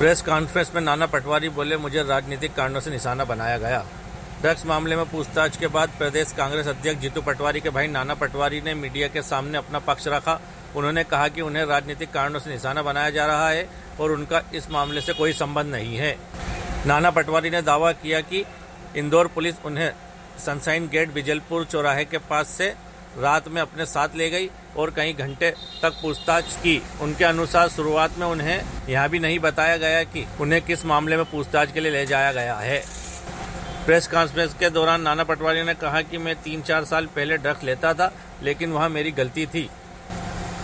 Press conference में नाना पटवारी बोले, मुझे राजनीतिक कारणों से निशाना बनाया गया। ड्रग्स मामले में पूछताछ के बाद प्रदेश कांग्रेस अध्यक्ष जीतू पटवारी के भाई नाना पटवारी ने मीडिया के सामने अपना पक्ष रखा। उन्होंने कहा कि उन्हें राजनीतिक कारणों से निशाना बनाया जा रहा है और उनका इस मामले से कोई संबंध नहीं है। नाना पटवारी ने दावा किया कि इंदौर पुलिस उन्हें सनशाइन गेट बिजलपुर चौराहे के पास से रात में अपने साथ ले गई और कई घंटे तक पूछताछ की। उनके अनुसार शुरुआत में उन्हें यह भी नहीं बताया गया कि उन्हें किस मामले में पूछताछ के लिए ले जाया गया है। प्रेस कॉन्फ्रेंस के दौरान नाना पटवारी ने कहा कि मैं 3-4 साल पहले ड्रग्स लेता था, लेकिन वह मेरी गलती थी।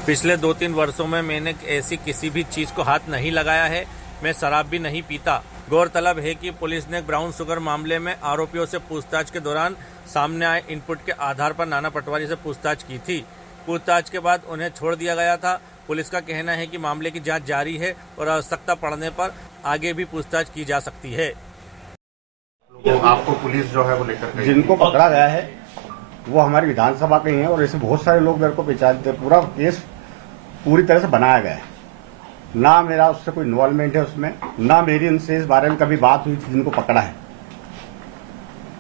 पिछले 2-3 वर्षों में मैंने ऐसी किसी भी चीज को हाथ नहीं लगाया है। मैं शराब भी नहीं pीता। गौरतलब है कि पुलिस ने ब्राउन शुगर मामले में आरोपियों से पूछताछ के दौरान सामने आए इनपुट के आधार पर नाना पटवारी से पूछताछ की थी। पूछताछ के बाद उन्हें छोड़ दिया गया था। पुलिस का कहना है कि मामले की जांच जारी है और आवश्यकता पड़ने पर आगे भी पूछताछ की जा सकती है। आपको पुलिस जो है वो लेकर जिनको पकड़ा गया है वो हमारी विधानसभा के ही हैं और ऐसे बहुत सारे लोग मेरे को पहचानते हैं। पूरा केस पूरी तरह से बनाया गया है। ना मेरा उससे कोई इन्वॉल्वमेंट है उसमें, ना मेरी उनसे इस बारे में कभी बात हुई थी जिनको पकड़ा है।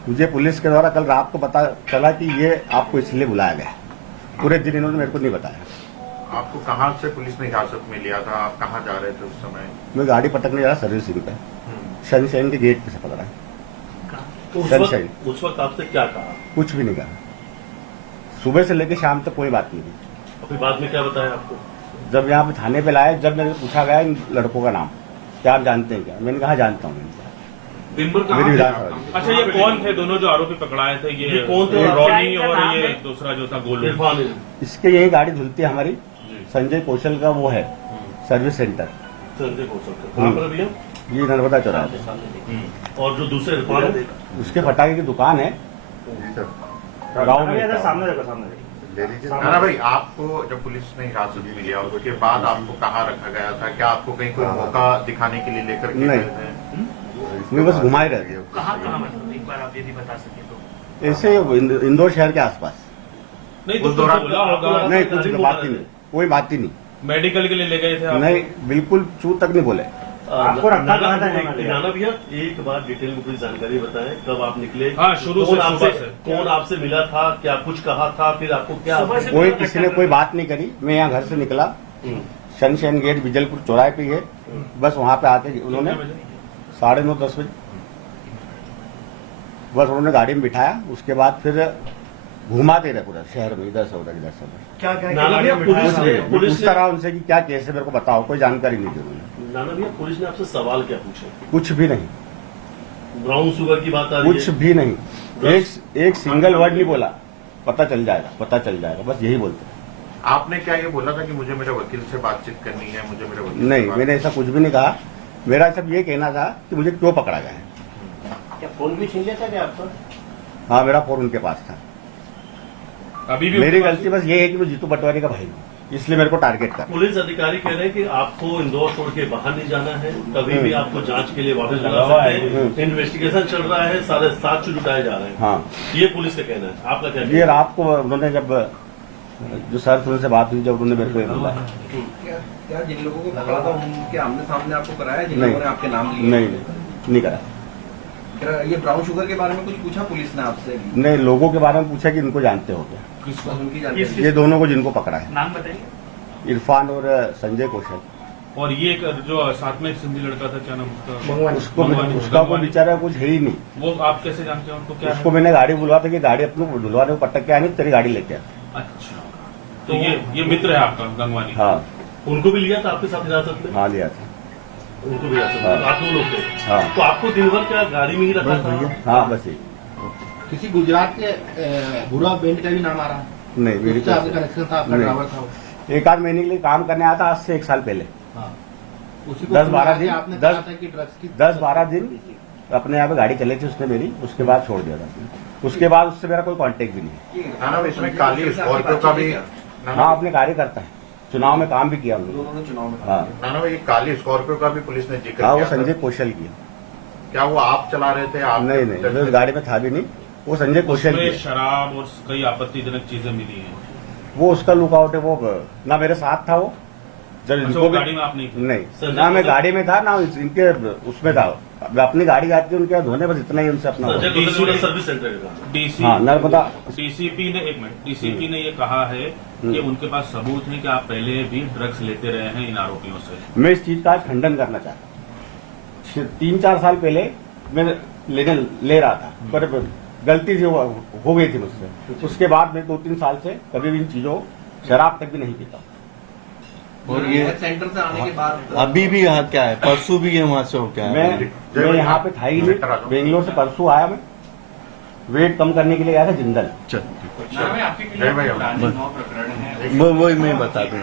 मुझे पुलिस के द्वारा कल रात को पता चला कि ये आपको इसलिए बुलाया गया है। पूरे दिन इन्होंने मेरे को नहीं बताया। आपको कहाँ से पुलिस ने हिरासत में लिया था? आप कहाँ जा रहे थे उस समय? मैं गाड़ी पटकने जा रहा सर्विसिंग पे, सनशाइन के गेट पे से पकड़ा है। उस वक्त आपसे क्या कहा? कुछ भी नहीं कहा। सुबह से लेकर शाम तक कोई बात नहीं की। अभी बाद में क्या बताया आपको? जब यहाँ पे थाने पे लाए, जब मेरे पूछा गया इन लड़कों का नाम क्या आप जानते हैं क्या, मैंने कहा जानता हूँ। मेरी विधानसभा। अच्छा, ये कौन थे दोनों जो आरोपी पकड़ाए थे? ये कौन थे? रॉनी और ये दूसरा जो था गोलू। इसके यही गाड़ी धुलती है हमारी, संजय कौशल का वो है सर्विस सेंटर। संजय कौशल कहाँ पर भैया? ये नर्मदा चौराहे पे। और जो दूसरे उसके पटाखे की दुकान है गाँव में। सामने नाना भाई, आपको जब पुलिस ने हिरासत में लिया उसके बाद आपको कहाँ रखा गया था? क्या आपको कहीं कोई मौका दिखाने के लिए लेकर के गए थे? मैं बस घुमाए रहती हूँ। कहाँ मतलब एक बार आप यदि बता सके तो? ऐसे इंदौर शहर के आसपास। नहीं, उस दौरान नहीं, कुछ बात ही नहीं, कोई बात ही नहीं। मेडिकल के लिए ले गए थे आप? नहीं, बिल्कुल चू तक नहीं बोले। आपको रखा कहाँ था? नाना भैया, एक बार डिटेल में पूरी जानकारी बताएं, कब आप निकले? हाँ, शुरू से कौन आपसे मिला था? क्या कुछ कहा था? फिर आपको क्या? कोई किसी ने कोई बात नहीं करी। मैं यहाँ घर से निकला, सनशाइन गेट बिजलपुर चौराहे पे है, बस वहाँ पे आके उन्होंने 9:30-10 बजे बस उन्होंने गाड़ी में बिठाया। उसके बाद फिर घुमाते रहे पूरा शहर में, इधर से उधर, इधर से उधर। क्या पूछता रहा उनसे कि क्या केस है, मेरे को बताओ। कोई जानकारी नहीं दी उन्होंने। नाना भैया, पुलिस ने आपसे सवाल क्या पूछे? कुछ भी नहीं। ब्राउन शुगर की बात आ रही है? कुछ भी नहीं। एक सिंगल वर्ड नहीं बोला, पता चल जाएगा, पता चल जाएगा, बस यही बोलते। आपने क्या ये बोला था कि मुझे मेरे वकील से बातचीत करनी है, मुझे मेरे वकील? नहीं, मैंने ऐसा कुछ भी नहीं कहा। मेरा सब ये कहना था कि मुझे क्यों पकड़ा गया है। क्या फोन भी छीन लिया था क्या आपका? हाँ, मेरा फोन उनके पास था। अभी भी मेरी गलती बस ये है कि मैं जीतू पटवारी का भाई हूँ, इसलिए मेरे को टारगेट कर। पुलिस अधिकारी कह रहे हैं कि आपको इंदौर छोड़ के बाहर नहीं जाना है, कभी भी आपको जांच के लिए वापस बुला सकते हैं। इन्वेस्टिगेशन चल रहा है, सारे साक्ष्य जुटाए जा रहे हैं। हाँ, ये पुलिस का कहना है। आपका क्या? ये रात को उन्होंने जब जो सर उनसे बात हुई, जब उन्होंने मेरे को बुलाया। क्या जिन लोगों को पकड़ा था उनके आमने सामने आपको कराया? जिन लोगों ने आपके नाम लिए? नहीं करा। ये ब्राउन शुगर के बारे में कुछ पूछा पुलिस ने आपसे? नहीं, लोगों के बारे में पूछा कि इनको जानते हो क्या। उनकी जानकारी? ये दोनों को जिनको पकड़ा है, नाम बताइए। इरफान और संजय कौशल। और ये जो साथ में सिंधी लड़का था, क्या नाम उसका? उसका कोई बेचारा कुछ है ही नहीं। वो आप कैसे जानते हैं उनको? क्या उसको मैंने गाड़ी बुलवा था कि गाड़ी अपने धुलवाने को पटक के आनी, तेरी गाड़ी लेके आ। अच्छा, तो ये मित्र है आपका गंगवानी? हाँ। उनको भी लिया था आपके साथ हिरासत में? हाँ, लिया था। उनको भी हिरासत में? आप 2 लोग थे? हाँ। तो आपको दिन भर क्या गाड़ी में ही रखा था? हाँ, बस यही। किसी गुजरात के भूरा बेंड का भी नाम आ रहा है? नहीं, मेरी आपका कनेक्शन था, आपका ड्राइवर था वो? 1-8 महीने के लिए काम करने आया था, आज से 1 साल पहले। हाँ। उसी को 10-12 दिन आपने कहा था कि ड्रग्स की 10-12 दिन अपने यहाँ पे गाड़ी चली थी उसने मेरी, उसके बाद छोड़ दिया था। उसके बाद उससे मेरा कोई कांटेक्ट भी नहीं है। नाना, इसमें काली स्कॉर्पियो का भी? हाँ, अपने कार्य करता है, चुनाव में काम भी किया दोनों उन्होंने। ने चुनाव में? हाँ। नाना भाई, काली स्कॉर्पियो का भी पुलिस ने जिक्र हाँ, किया वो था। संजय कौशल की। क्या वो आप चला रहे थे? आप? नहीं, मैं उस गाड़ी में था भी नहीं, वो संजय कौशल की। शराब और कई आपत्तिजनक चीजें मिली हैं। वो उसका लुकआउट है, वो ना मेरे साथ था वो, जब अच्छा, इनको वो भी गाड़ी में आप नहीं थे? नहीं, ना मैं गाड़ी में था ना इनके उसमें था। अब अपनी गाड़ी आती है उनके धोने, बस इतना ही उनसे अपना संजय होगा। कौशल ने सर्विस सेंटर का काम। डीसी हाँ, नर्मदा डीसीपी ने एक मिनट डीसीपी ने ये कहा है कि उनके पास सबूत है कि आप पहले भी ड्रग्स लेते रहे हैं इन आरोपियों से। मैं इस चीज का खंडन करना चाहता हूँ। 3-4 साल पहले मैं ले रहा था, पर गलती से हो गई थी मुझसे। उसके बाद मैं 2-3 साल से कभी भी इन चीजों शराब तक भी नहीं पीता। और ये सेंटर से आने के बाद अभी भी यहाँ क्या है, परसों भी ये वहाँ से हो क्या है? मैं यहाँ पे था ही नहीं, बेंगलोर से परसों आया। मैं वेट कम करने के लिए आया था जिंदल। चल जय भाई, वही मैं बता दूँ।